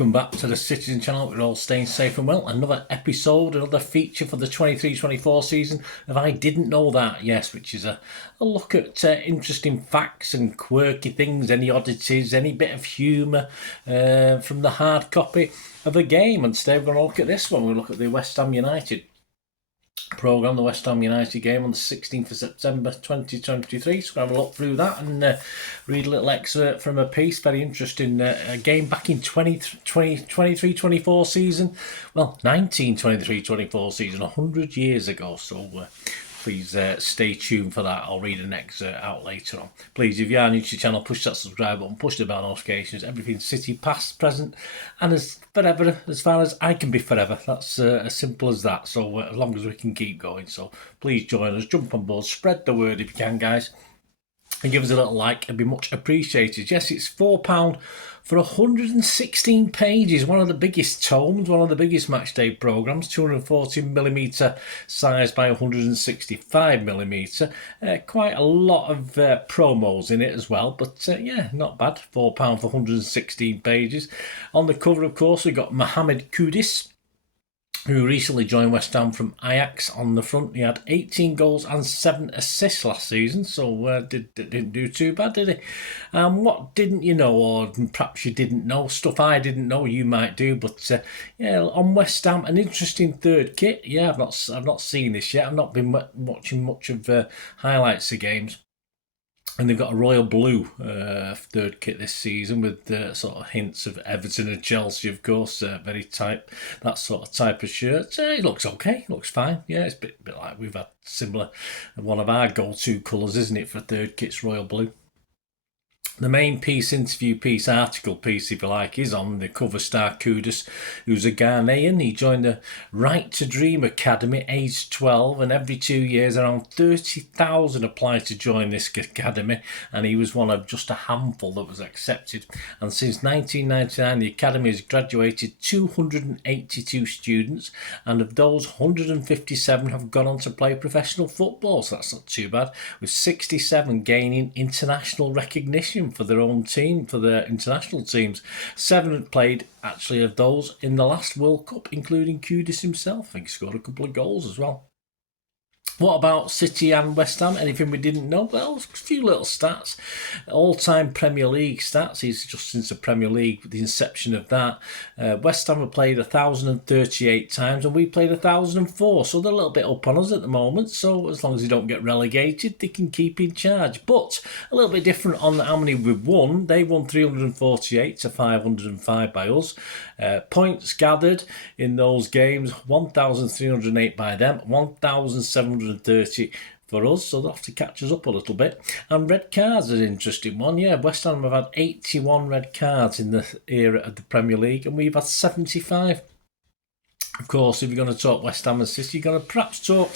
welcome back to the Citizen channel. We're all staying safe and well. Another episode, another feature for the 23-24 season of I Didn't Know That, yes, which is a look at interesting facts and quirky things, any oddities, any bit of humour from the hard copy of a game. And today we're going to look at this one. We'll look at the West Ham United programme, the West Ham United game on the 16th of September 2023. So we'll have a look through that and read a little excerpt from a piece. Very interesting game back in 23-24 season. Well, 1923-24 season, 100 years ago. So please stay tuned for that. I'll read an excerpt out later on. Please, if you are new to the channel, push that subscribe button, push the bell notifications, everything City, past, present, and as forever, as far as I can be forever. That's as simple as that. So as long as we can keep going. So please join us, jump on board, spread the word if you can, guys. And give us a little like, it'd be much appreciated. Yes, it's £4 for 116 pages, one of the biggest tomes, one of the biggest matchday programmes, 240mm size by 165mm. Quite a lot of promos in it as well, but yeah, not bad. £4 for 116 pages. On the cover, of course, we've got Mohamed Kudus, who recently joined West Ham from Ajax. On the front, he had 18 goals and 7 assists last season, so didn't do too bad, did he? What didn't you know, or perhaps you didn't know, stuff I didn't know you might do, but yeah, on West Ham, an interesting third kit. Yeah, I've not seen this yet. I've not been watching much of highlights of games. And they've got a royal blue third kit this season with sort of hints of Everton and Chelsea, of course. Very type, that sort of type of shirt. It looks okay, looks fine. Yeah, it's a bit like we've had similar. One of our go-to colours, isn't it, for third kits, royal blue. The main piece, interview piece, article piece, if you like, is on the cover star Kudus, who's a Ghanaian. He joined the Right to Dream Academy, aged 12, and every 2 years around 30,000 apply to join this academy, and he was one of just a handful that was accepted. And since 1999, the academy has graduated 282 students, and of those, 157 have gone on to play professional football, so that's not too bad, with 67 gaining international recognition for their own team, for their international teams. 7 had played, actually, of those in the last World Cup, including Kudus himself. I think he scored a couple of goals as well. What about City and West Ham? Anything we didn't know? Well, a few little stats. All-time Premier League stats. He's just since the Premier League, the inception of that. West Ham have played 1,038 times and we played 1,004. So they're a little bit up on us at the moment. So as long as they don't get relegated, they can keep in charge. But a little bit different on how many we've won. They won 348 to 505 by us. Points gathered in those games, 1,308 by them, 1,730 for us, so they'll have to catch us up a little bit. And red cards are an interesting one. Yeah, West Ham have had 81 red cards in the era of the Premier League, and we've had 75. Of course, if you're going to talk West Ham and City, you're going to perhaps talk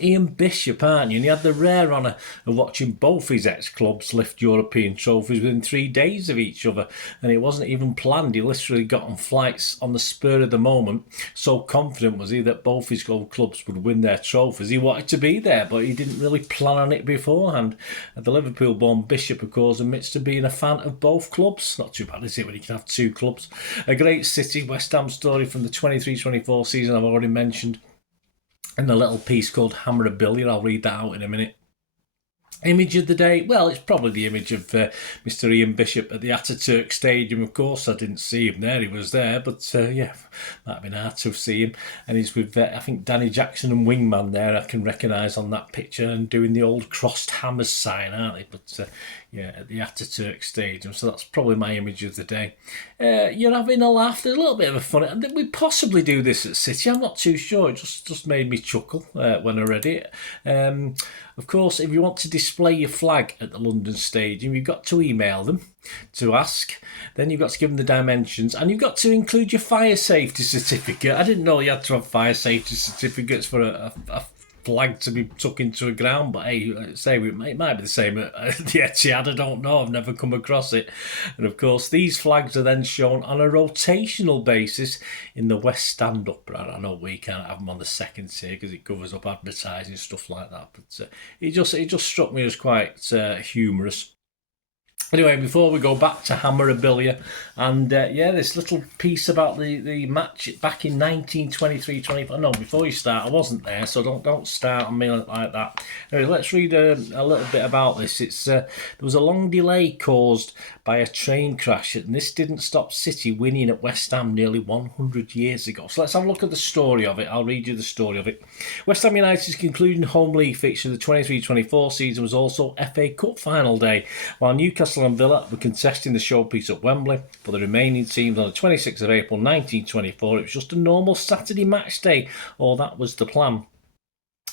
Ian Bishop, aren't you? And he had the rare honour of watching both his ex-clubs lift European trophies within 3 days of each other. And it wasn't even planned. He literally got on flights on the spur of the moment. So confident was he that both his old clubs would win their trophies. He wanted to be there, but he didn't really plan on it beforehand. The Liverpool-born Bishop, of course, admits to being a fan of both clubs. Not too bad, is it, when you can have 2 clubs? A great City West Ham story from the 23-24 season I've already mentioned in a little piece called Memorabilia. I'll read that out in a minute. Image of the day, well, it's probably the image of Mr. Ian Bishop at the Ataturk Stadium. Of course, I didn't see him there, he was there, but yeah, might have been hard to see him. And he's with, I think, Danny Jackson and Wingman there, I can recognise on that picture, and doing the old crossed hammers sign, aren't they? But yeah, at the Ataturk Stadium, so that's probably my image of the day. You're having a laugh, there's a little bit of a funny, and we possibly do this at City, I'm not too sure, it just made me chuckle when I read it. Of course, if you want to display your flag at the London Stadium, you've got to email them to ask. Then you've got to give them the dimensions, and you've got to include your fire safety certificate. I didn't know you had to have fire safety certificates for a flag to be tucked into a ground, but hey, say it might be the same at the Etihad, I don't know, I've never come across it. And of course, these flags are then shown on a rotational basis in the West Stand Up. I know we can't have them on the second tier because it covers up advertising, stuff like that, but it just struck me as quite humorous. Anyway, before we go back to Hammond, and this little piece about the match back in 1923-24. No, before you start, I wasn't there, so don't start on me like that. Anyway, let's read a little bit about this. There was a long delay caused by a train crash, and this didn't stop City winning at West Ham nearly 100 years ago. So let's have a look at the story of it. I'll read you the story of it. West Ham United's concluding home league fixture of the 23-24 season was also FA Cup final day, while Newcastle and Villa were contesting the showpiece at Wembley. For the remaining teams on the 26th of April 1924, it was just a normal Saturday match day, or that was the plan.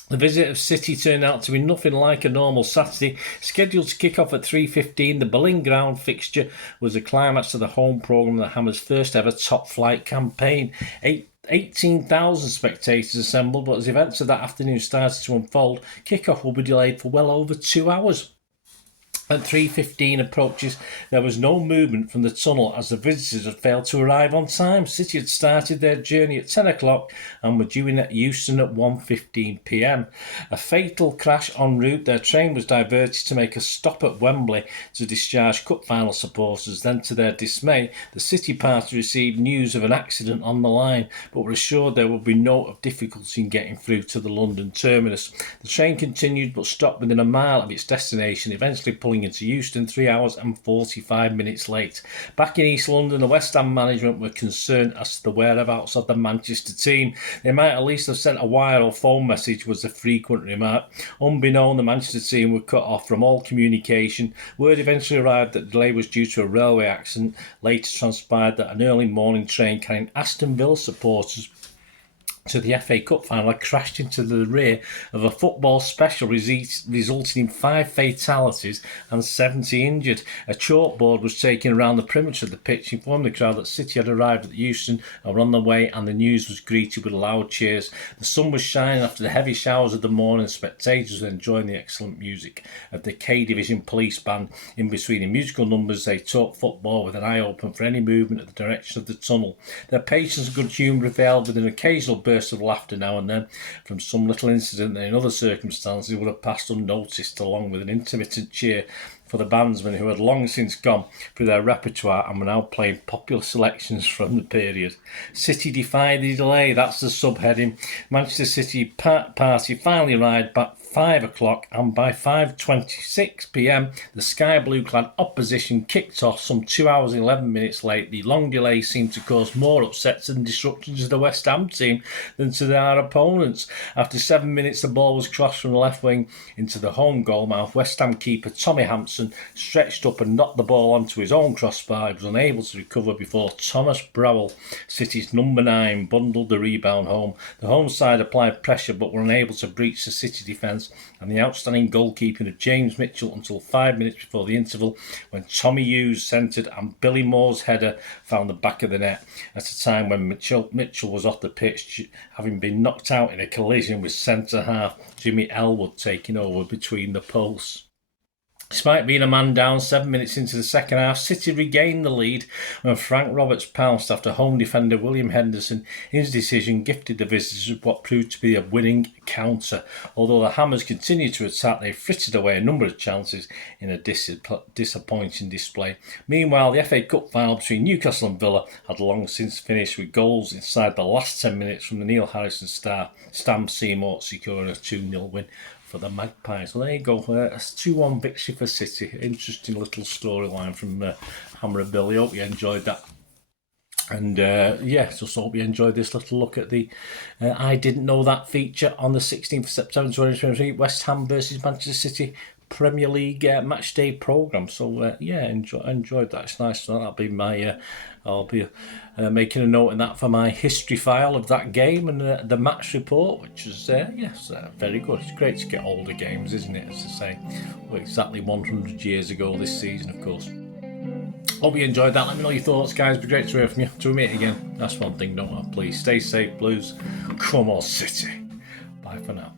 The visit of City turned out to be nothing like a normal Saturday. Scheduled to kick off at 3:15, the Berlin ground fixture was the climax of the home programme of the Hammers' first ever top flight campaign. 18,000 spectators assembled, but as events of that afternoon started to unfold, kick-off will be delayed for well over 2 hours. At 3:15 approaches, there was no movement from the tunnel as the visitors had failed to arrive on time. City had started their journey at 10 o'clock and were due in at Euston at 1:15 p.m. A fatal crash en route, their train was diverted to make a stop at Wembley to discharge cup final supporters. Then, to their dismay, the City party received news of an accident on the line, but were assured there would be no difficulty in getting through to the London terminus. The train continued but stopped within a mile of its destination, eventually pulling into Euston 3 hours and 45 minutes late. Back in East London, the West Ham management were concerned as to the whereabouts of the Manchester team. They might at least have sent a wire or phone message, was the frequent remark. Unbeknown, the Manchester team were cut off from all communication. Word eventually arrived that the delay was due to a railway accident. Later transpired that an early morning train carrying Aston Villa supporters to the FA Cup final had crashed into the rear of a football special, resulting in 5 fatalities and 70 injured. A chalkboard was taken around the perimeter of the pitch, informing the crowd that City had arrived at Euston and were on their way, and the news was greeted with loud cheers. The sun was shining after the heavy showers of the morning. Spectators were enjoying the excellent music of the K Division police band. In between the musical numbers, they talked football with an eye open for any movement in the direction of the tunnel. Their patience and good humour prevailed, with an occasional burst of laughter now and then from some little incident that in other circumstances would have passed unnoticed, along with an intermittent cheer for the bandsmen who had long since gone through their repertoire and were now playing popular selections from the period. City defied the delay, that's the subheading. Manchester City party finally arrived back 5 o'clock, and by 5:26 p.m. the sky blue clad opposition kicked off some 2 hours and 11 minutes late. The long delay seemed to cause more upsets and disruptions to the West Ham team than to their opponents. After 7 minutes, the ball was crossed from the left wing into the home goal mouth. West Ham keeper Tommy Hampson stretched up and knocked the ball onto his own crossbar. He was unable to recover before Thomas Browell, City's number 9, bundled the rebound home. The home side applied pressure but were unable to breach the City defence, and the outstanding goalkeeping of James Mitchell until 5 minutes before the interval, when Tommy Hughes centred and Billy Moore's header found the back of the net at a time when Mitchell was off the pitch, having been knocked out in a collision with centre half Jimmy Elwood taking over between the posts. Despite being a man down 7 minutes into the second half, City regained the lead when Frank Roberts pounced after home defender William Henderson, his decision, gifted the visitors with what proved to be a winning counter. Although the Hammers continued to attack, they frittered away a number of chances in a disappointing display. Meanwhile, the FA Cup final between Newcastle and Villa had long since finished, with goals inside the last 10 minutes from the Neil Harrison star Stam Seymour securing a 2-0 win for the Magpies. So there you go, a 2-1 victory for City. Interesting little storyline from Hammond. Hope you enjoyed that. And just hope you enjoyed this little look at the I Didn't Know That feature on the 16th of September 2023, West Ham versus Manchester City Premier League match day programme. So enjoyed that. It's nice. That'll be my I'll be making a note in that for my history file of that game and the match report, which is very good. It's great to get older games, isn't it? As I say, exactly 100 years ago this season, of course. Hope you enjoyed that. Let me know your thoughts, guys. It'd be great to hear from you. Till we meet again. That's one thing, don't I? Please stay safe, Blues. Come on, City. Bye for now.